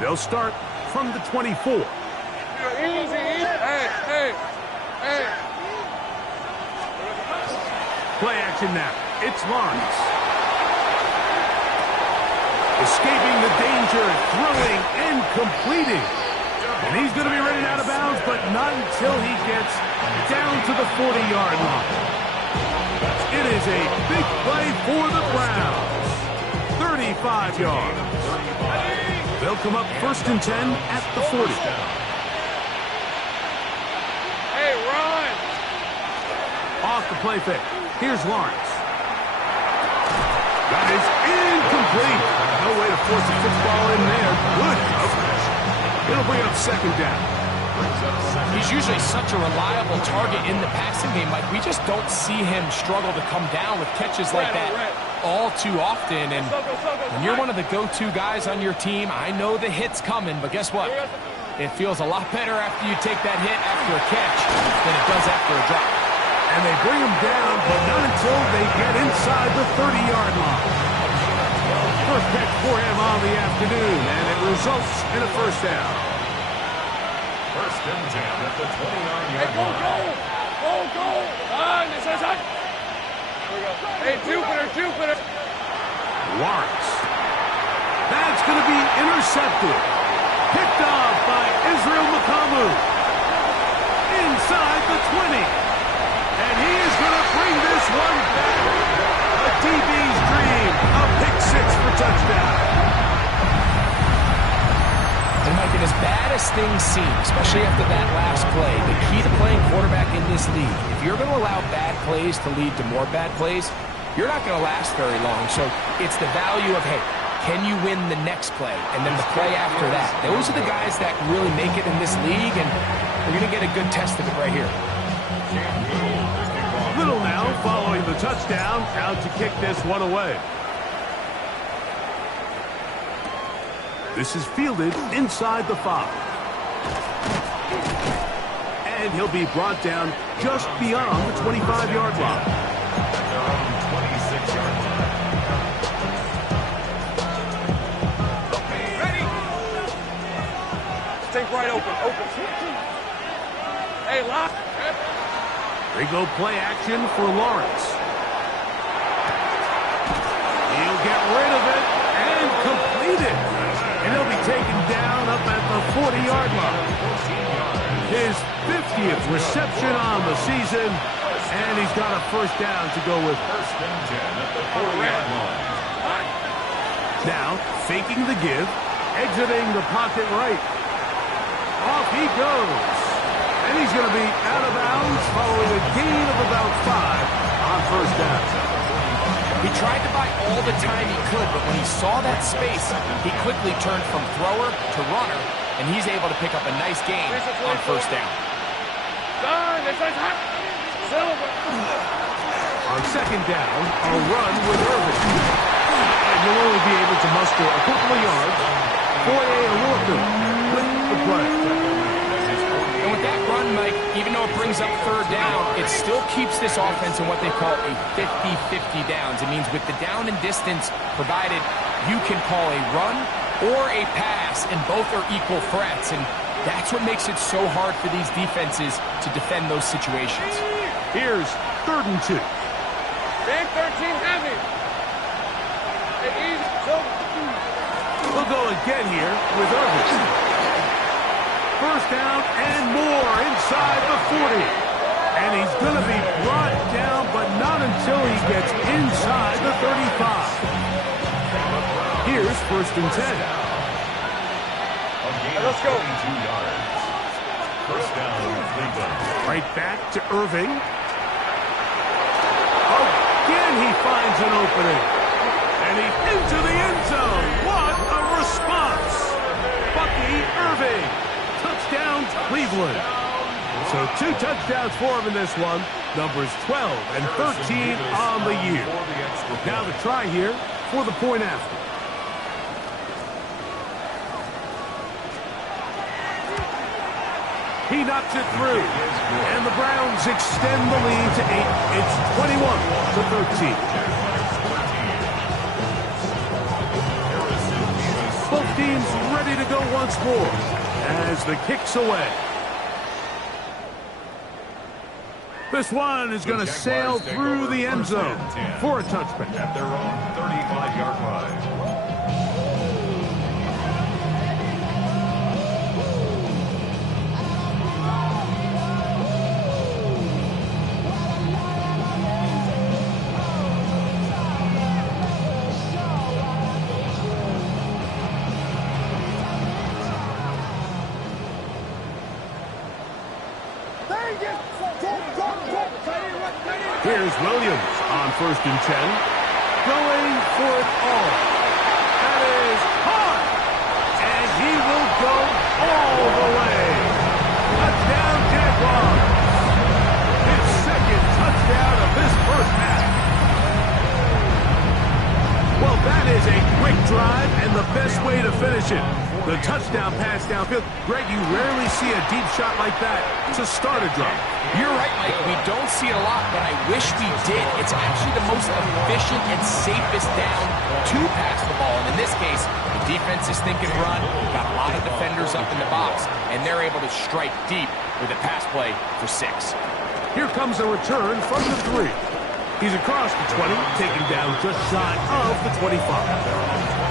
They'll start from the 24. Easy. Hey. Play action now. It's Lawrence. Escaping the danger, throwing and completing. And he's going to be running out of bounds, but not until he gets down to the 40-yard line. It is a big play for the Browns. 35 yards. They'll come up 1st and 10 at the 40. Hey, run! Off the play fake. Here's Lawrence. That is incomplete. No way to force a football in there. Good coverage. It'll bring up 2nd down. He's usually such a reliable target in the passing game. Like, we just don't see him struggle to come down with catches like that all too often. And when you're one of the go-to guys on your team, I know the hit's coming, but guess what? It feels a lot better after you take that hit after a catch than it does after a drop. And they bring him down, but not until they get inside the 30-yard line. First catch for him on the afternoon, and it results in a 1st down. 1st and 10 at the 29-yard line. Go! Hey, Jupiter! Lawrence. That's going to be intercepted. Picked off by Israel Makamu. Inside the 20. And he is going to bring this one back. A DB's dream. A pick 6 for touchdown. And Mike, as bad as things seem, especially after that last play, the key to playing quarterback in this league, if you're going to allow bad plays to lead to more bad plays, you're not going to last very long. So it's the value of, hey, can you win the next play? And then the play after that. Those are the guys that really make it in this league, and we're going to get a good test of it right here. Little now following the touchdown, out to kick this one away. This is fielded inside the 5. And he'll be brought down just beyond the 25-yard line. At their own 26-yard line. Ready? Think right open. Hey, lock. They go play action for Lawrence. He'll get rid of it and complete it. And he'll be taken down up at the 40-yard line. His 50th reception on the season, and he's got a 1st down to go with. 1st and 10 at the 40-yard line. Now, faking the give, exiting the pocket right. Off he goes. And he's going to be out of bounds following a gain of about 5 on 1st down. He tried to buy all the time he could, but when he saw that space, he quickly turned from thrower to runner, and he's able to pick up a nice gain on 1st down. On 2nd down, a run with Irving. And you'll only be able to muster a couple of yards for a Walker with the play. And with that run, Mike, even though it brings up 3rd down, it still keeps this offense in what they call a 50-50 downs. It means with the down and distance provided, you can call a run or a pass, and both are equal threats. And that's what makes it so hard for these defenses to defend those situations. Here's 3rd and 2. Big 13 heavy. We'll go again here with Irving. 1st down and more inside the 40. And he's going to be brought down, but not until he gets inside the 35. Here's 1st and 10. Let's go. 22 yards. 1st down, Cleveland. Right back to Irving. Again, he finds an opening. And he's into the end zone. What a response. Bucky Irving. Touchdown, Cleveland. So 2 touchdowns for him in this one. Numbers 12 and 13 on the year. Now the try here for the point after. He knocks it through. And the Browns extend the lead to 8. It's 21-13. Both teams ready to to go once more as the kick's away. This one is going to sail through the end zone for a touchback. At their own 35-yard line. Here's Williams on 1st and 10. Going for it all. That is hard. And he will go all the way. Touchdown, Jaguars. His second touchdown of this first half. Well, that is a quick drive and the best way to finish it. The touchdown pass downfield. Greg, you rarely see a deep shot like that to start a drive. You're right, Mike. We don't see it a lot, but I wish we did. It's actually the most efficient and safest down to pass the ball. And in this case, the defense is thinking run, got a lot of defenders up in the box, and they're able to strike deep with a pass play for 6. Here comes a return from the 3. He's across the 20, taken down just shy of the 25.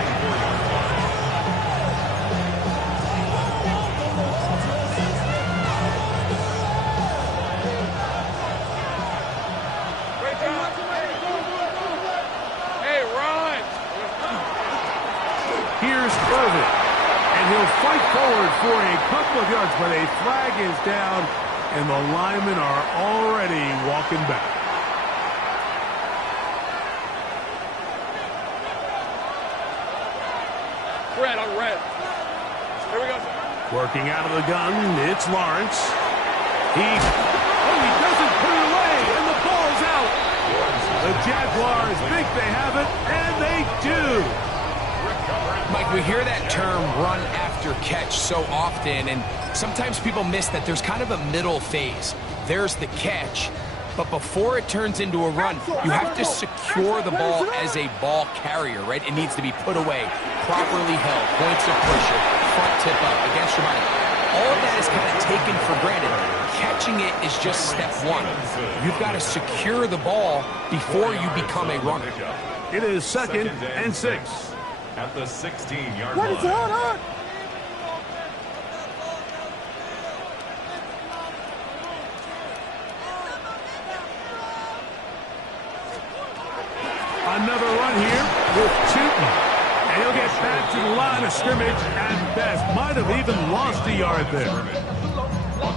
Fight forward for a couple of yards, but a flag is down, and the linemen are already walking back. Red on red. Here we go. Working out of the gun, it's Lawrence. He doesn't put it away, and the ball's out. The Jaguars think they have it, and they do. Mike, we hear that term run after catch so often, and sometimes people miss that there's kind of a middle phase. There's the catch, but before it turns into a run, you have to secure the ball as a ball carrier, right? It needs to be put away, properly held, points of pressure, front tip up, against your body. All of that is kind of taken for granted. Catching it is just step 1. You've got to secure the ball before you become a runner. It is 2nd and 6. At the 16-yard line. Another run here with Tootin. And he'll get back to the line of scrimmage at best. Might have even lost a yard there.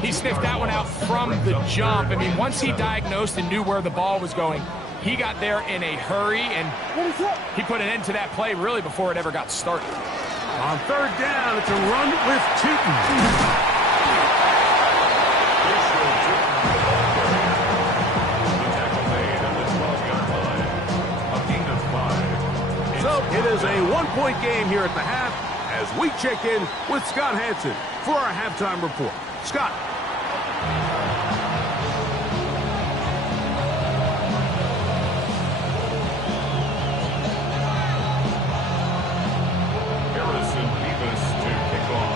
He sniffed that one out from the jump. I mean, once he diagnosed and knew where the ball was going, he got there in a hurry, and he put an end to that play really before it ever got started. On 3rd down, it's a run with Tootin. So it is a 1-point game here at the half as we check in with Scott Hanson for our halftime report. Scott.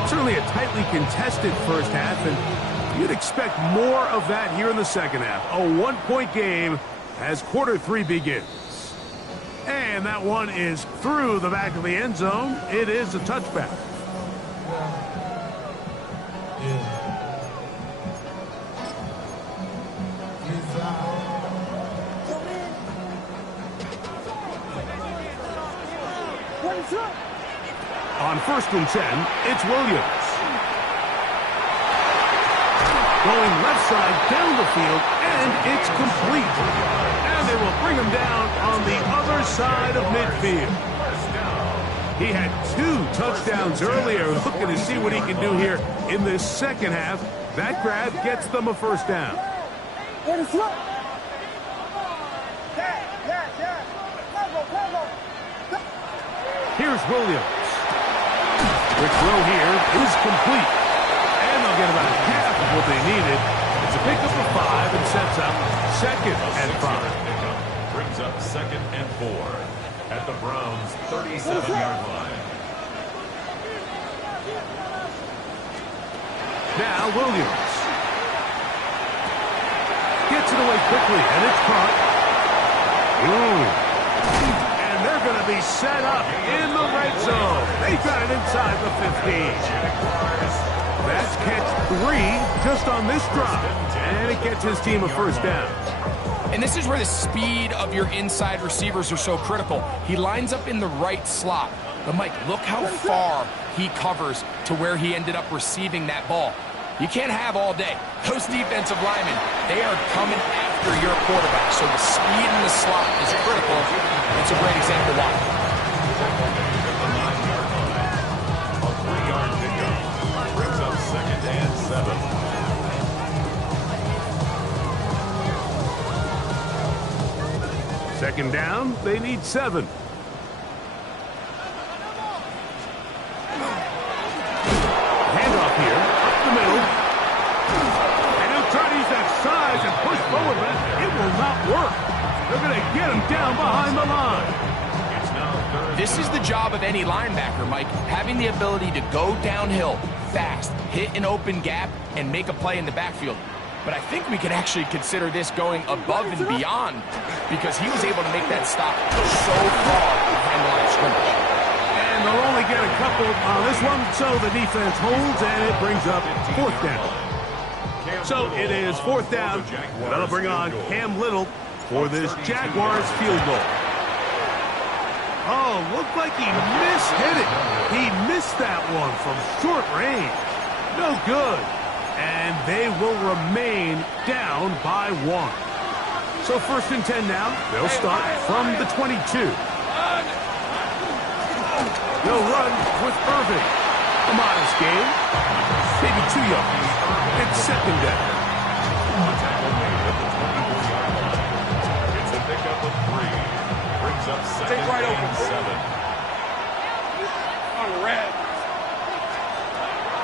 Certainly a tightly contested first half, and you'd expect more of that here in the second half. A 1-point game as quarter 3 begins. And that one is through the back of the end zone. It is a touchback. On 1st and 10, it's Williams. Going left side down the field, and it's complete. And they will bring him down on the other side of midfield. He had 2 touchdowns earlier, looking to see what he can do here in this second half. That grab gets them a first down. Here's Williams. Quick throw here is complete. And they'll get about half of what they needed. It's a pickup of 5 and sets up 2nd and 5. Brings up 2nd and 4 at the Browns' 37-yard line. Now Williams. Gets it away quickly, and it's caught. And they're going to be set up in the red zone. They got it inside the 15. That's catch 3 just on this drop. And it gets his team a first down. And this is where the speed of your inside receivers are so critical. He lines up in the right slot. But, Mike, look how far he covers to where he ended up receiving that ball. You can't have all day. Those defensive linemen, they are coming after your quarterback. So the speed in the slot is critical. It's a great example why. A 3-yard pickup brings up 2nd and 7. Second down, they need 7. Handoff here, up the middle. And he'll try to use that size and push forward, but it will not work. They're going to get him down behind the line. This is the job of any linebacker, Mike, having the ability to go downhill fast, hit an open gap, and make a play in the backfield. But I think we can actually consider this going above and beyond because he was able to make that stop so far behind the line of scrimmage. And they'll only get a couple on this one, so the defense holds, and it brings up 4th down. So it is 4th down. That'll bring on Cam Little for this Jaguars field goal. Oh, looked like he mishit it. He missed that one from short range. No good. And they will remain down by 1. So 1st and 10 now. They'll start from the 22. They'll run with Irving. A modest gain. Maybe 2 yards. It's 2nd down. It's a pickup of 3. Brings up 2nd right and open. 7. On red.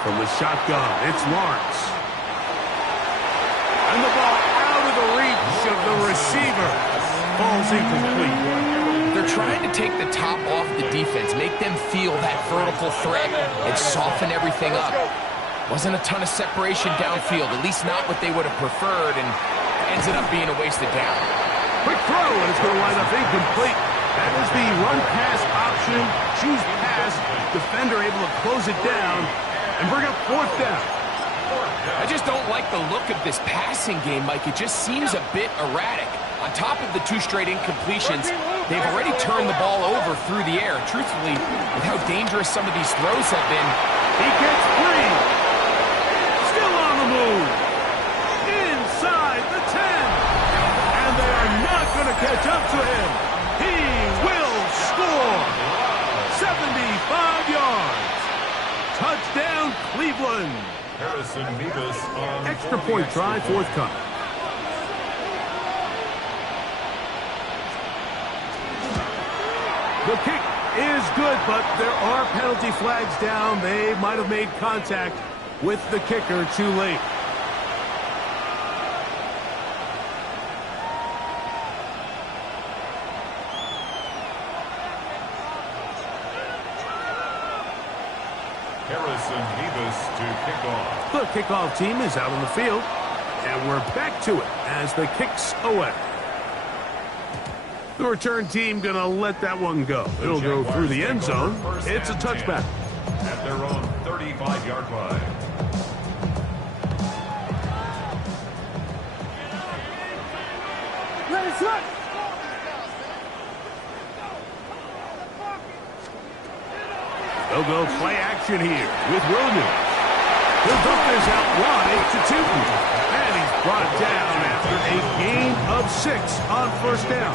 From the shotgun, it's Lawrence. And the ball out of the reach of the receiver. Ball's incomplete. They're trying to take the top off the defense, make them feel that vertical threat, and soften everything up. Wasn't a ton of separation downfield, at least not what they would have preferred, and ends up being a wasted down. Quick throw, and it's going to wind up incomplete. That is the run-pass option. Choose pass. Defender able to close it down and bring up 4th down. I just don't like the look of this passing game, Mike. It just seems a bit erratic. On top of the 2 straight incompletions, they've already turned the ball over through the air. Truthfully, with how dangerous some of these throws have been, he gets 3. Still on the move. Inside the 10. And they are not going to catch up to him. He will score. 75 yards. Touchdown, Cleveland. Harrison Mevis on Extra point try forthcoming. The kick is good, but there are penalty flags down. They might have made contact with the kicker too late. Harrison Mevis to kick off. The kickoff team is out on the field, and we're back to it as the kick's away. The return team going to let that one go. It'll go through the end zone. It's a touchback. At their own 35-yard line. They'll go play action here with Williams. He'll dump this out wide to Tootin. And he's brought down after a gain of 6 on 1st down.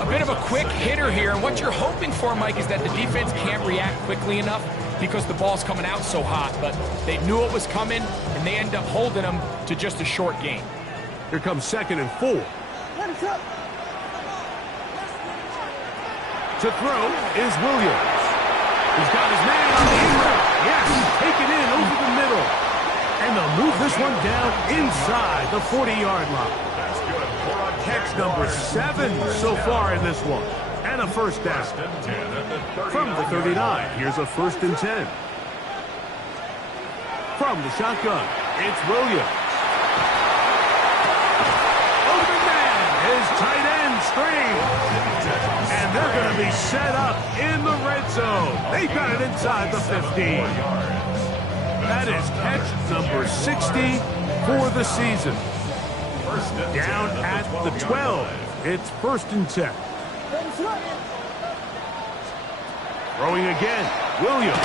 a bit of a quick hitter here. And what you're hoping for, Mike, is that the defense can't react quickly enough because the ball's coming out so hot. But they knew it was coming, and they end up holding them to just a short gain. Here comes 2nd and 4. To throw is Williams. He's got his man on the end route. Yes, take it in over the middle. And they'll move this one down inside the 40-yard line. Catch number 7 so far in this one. And a first down. From the 39, here's a 1st and 10. From the shotgun, it's Williams. Open man, his tight end straight. And they're going to be set up in the red zone. They've got it inside the 15. That is catch number 60 for the season. Down at the 12. It's 1st and 10. Throwing again, Williams.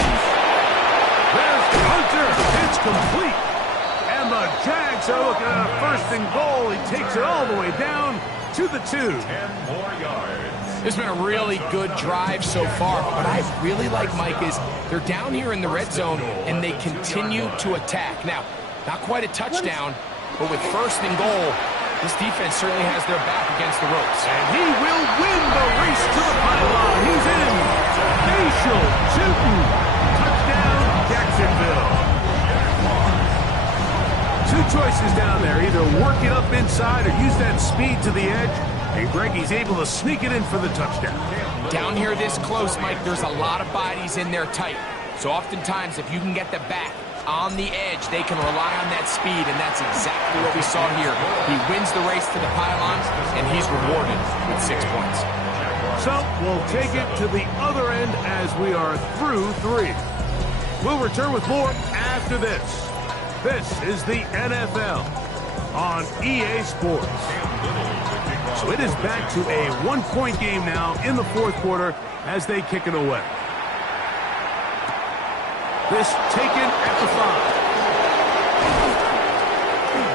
There's Hunter. It's complete. And the Jags are looking at a 1st and goal. He takes it all the way down to the 2. 10 more yards. It's been a really good drive so far. What I really like, Mike, is they're down here in the red zone, and they continue to attack. Now, not quite a touchdown, but with 1st and goal, this defense certainly has their back against the ropes. And he will win the race to the pylon. He's in. Facial shooting. Touchdown, Jacksonville. 2 choices down there. Either work it up inside or use that speed to the edge. And Greggy's able to sneak it in for the touchdown. Down here this close, Mike, there's a lot of bodies in there tight. So oftentimes, if you can get the back on the edge, they can rely on that speed, and that's exactly what we saw here. He wins the race to the pylons, and he's rewarded with 6 points. So we'll take it to the other end as we are through 3. We'll return with more after this. This is the NFL on EA Sports. So it is back to a 1-point game now in the 4th quarter as they kick it away. This taken at the 5.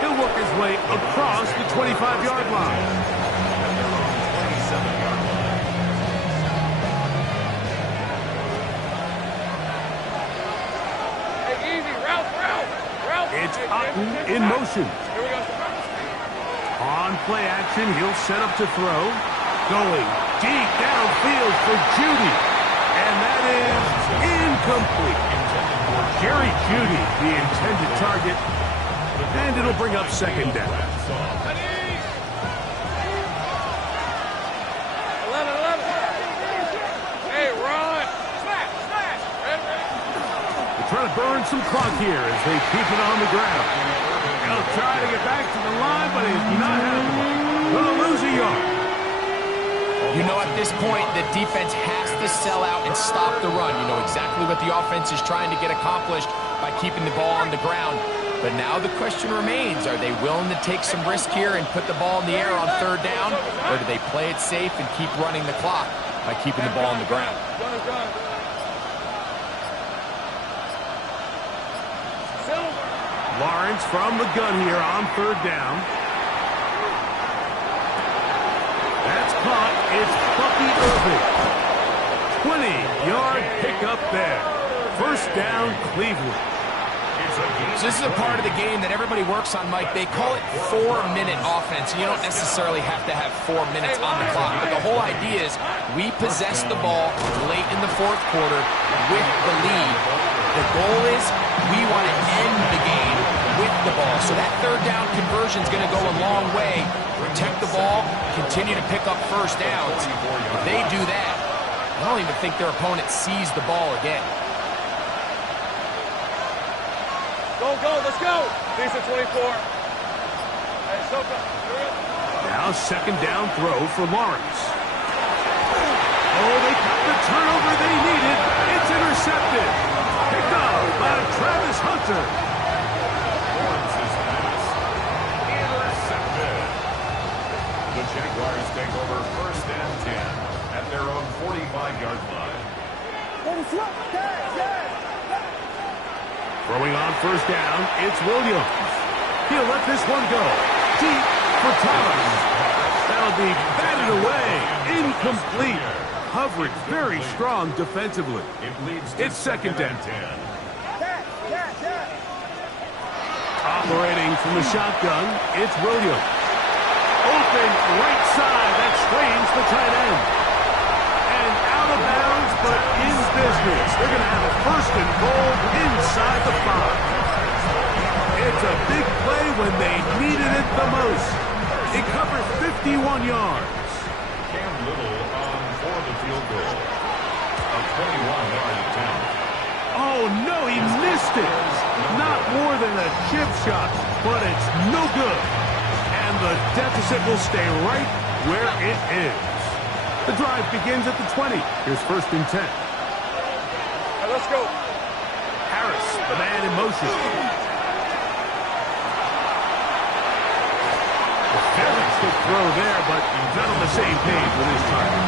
He'll work his way across the 25-yard line. Hey, easy, route. It's Otten in motion. Here we go. On play action, he'll set up to throw. Going deep downfield for Judy. And that is incomplete. Jerry Judy, the intended target. And it'll bring up 2nd down. 11. Hey, run. Smash. Ready. They're trying to burn some clock here as they keep it on the ground. He'll try to get back to the line, but he's not having it. Gonna lose a yard. You know, at this point, the defense has to sell out and stop the run. You know exactly what the offense is trying to get accomplished by keeping the ball on the ground. But now the question remains, are they willing to take some risk here and put the ball in the air on 3rd down? Or do they play it safe and keep running the clock by keeping the ball on the ground? Lawrence from the gun here on 3rd down. That's caught. It's Bucky Irving. 20-yard pickup there. 1st down, Cleveland. So this is a part of the game that everybody works on, Mike. They call it 4-minute offense. You don't necessarily have to have 4 minutes on the clock. But the whole idea is we possess the ball late in the 4th quarter with the lead. The goal is we want to end the game with the ball. So that 3rd down conversion is going to go a long way. Protect the ball, continue to pick up 1st downs. If they do that, I don't even think their opponent sees the ball again. Go, let's go. Decent 24. Hey, Soka. Now 2nd down throw for Lawrence. Oh, they got the turnover they needed. It's intercepted. Picked up by Travis Hunter. Lawrence's pass. Intercepted. The Jaguars take over 1st and 10 at their own 45-yard line. Throwing on 1st down, it's Williams. He'll let this one go. Deep for Thomas. That'll be batted away. Incomplete. Coverage very strong defensively. It's 2nd and 10. Operating from the shotgun, it's Williams. Open right side. That strains the tight end. And out of bounds, but in business. They're going to have a 1st and goal inside the 5. It's a big play when they needed it the most. It covers 51 yards. Cam Little on for the field goal. A 21-yard attempt. Oh, no, he missed it. Not than a chip shot, but it's no good. And the deficit will stay right where it is. The drive begins at the 20. Here's 1st and 10. All right, let's go. Harris, the man in motion. Fairly good throw there, but not on the same page with his target.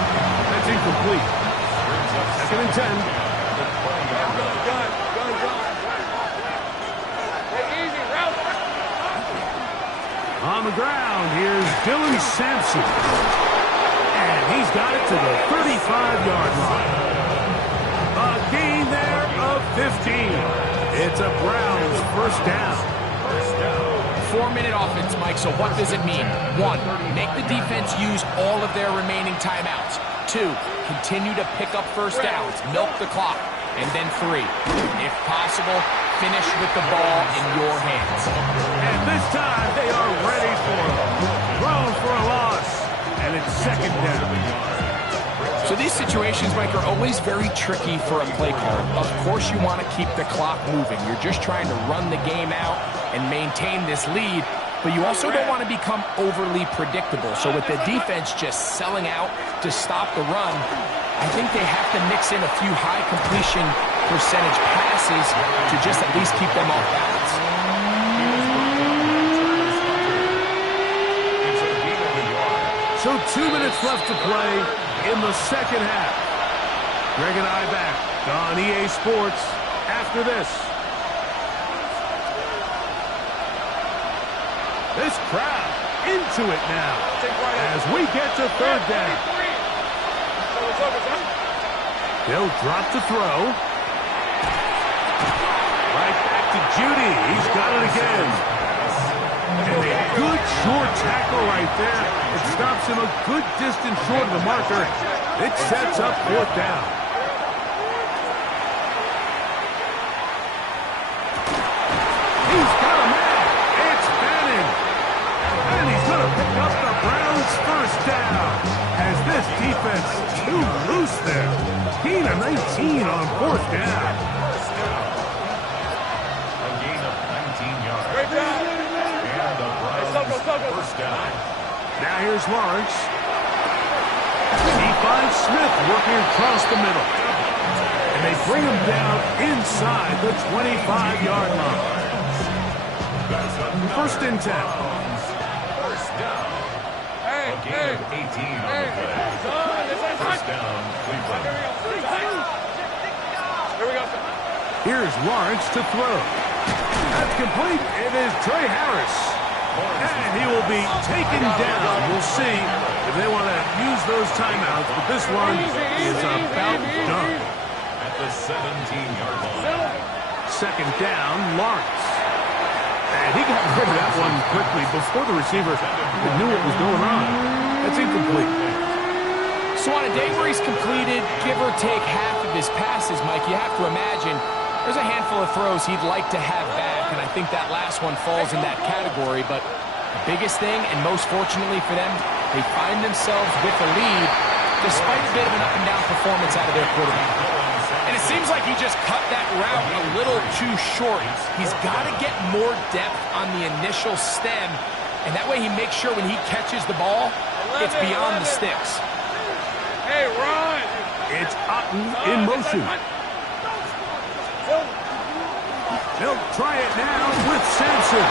That's incomplete. 2nd and 10. Gun. Easy, route. On the ground, here's Dylan Sampson. And he's got it to the 35-yard line. A gain there of 15. It's a Browns 1st down. 4-minute offense, Mike, so what does it mean? 1, make the defense use all of their remaining timeouts. 2, continue to pick up 1st downs, milk the clock. And then 3, if possible, finish with the ball in your hands. And this time, they are ready for it. Thrown for a loss, and it's 2nd down. So these situations, Mike, are always very tricky for a play caller. Of course you want to keep the clock moving. You're just trying to run the game out and maintain this lead, but you also don't want to become overly predictable. So with the defense just selling out to stop the run, I think they have to mix in a few high completion percentage passes to just at least keep them off balance. So 2 minutes left to play in the 2nd half. Greg and I back on EA Sports after this. This crowd into it now as we get to 3rd down. They'll drop to throw. Right back to Judy. He's got it again. And a good short tackle right there. It stops him a good distance short of the marker. It sets up 4th down. He's got a man. It's Bannon. And he's going to pick up the Browns' 1st down. As this defense too loose there. Gain of 19 on 4th down. A gain of 19 yards. Great job. And the Browns' 1st down. Now here's Lawrence. He finds Smith working across the middle. And they bring him down inside the 25-yard line. 1st and 10. 1st down. A gain of 18 on the play. 1st down, Cleveland. Here we go. Here's Lawrence to throw. That's complete. It is Trey Harris. And he will be taken down. We'll see if they want to use those timeouts, but this one is about done. At the 17-yard line. 2nd down, Lawrence. And he got rid of that one quickly before the receiver knew what was going on. That's incomplete. So on a day where he's completed, give or take half of his passes, Mike, you have to imagine there's a handful of throws he'd like to have back, and I think that last one falls in that category. But the biggest thing, and most fortunately for them, they find themselves with a lead despite a bit of an up-and-down performance out of their quarterback. And it seems like he just cut that route a little too short. He's got to get more depth on the initial stem, and that way he makes sure when he catches the ball, it's beyond the sticks. Hey, Ron! It's Otten in motion. They'll try it now with Sampson.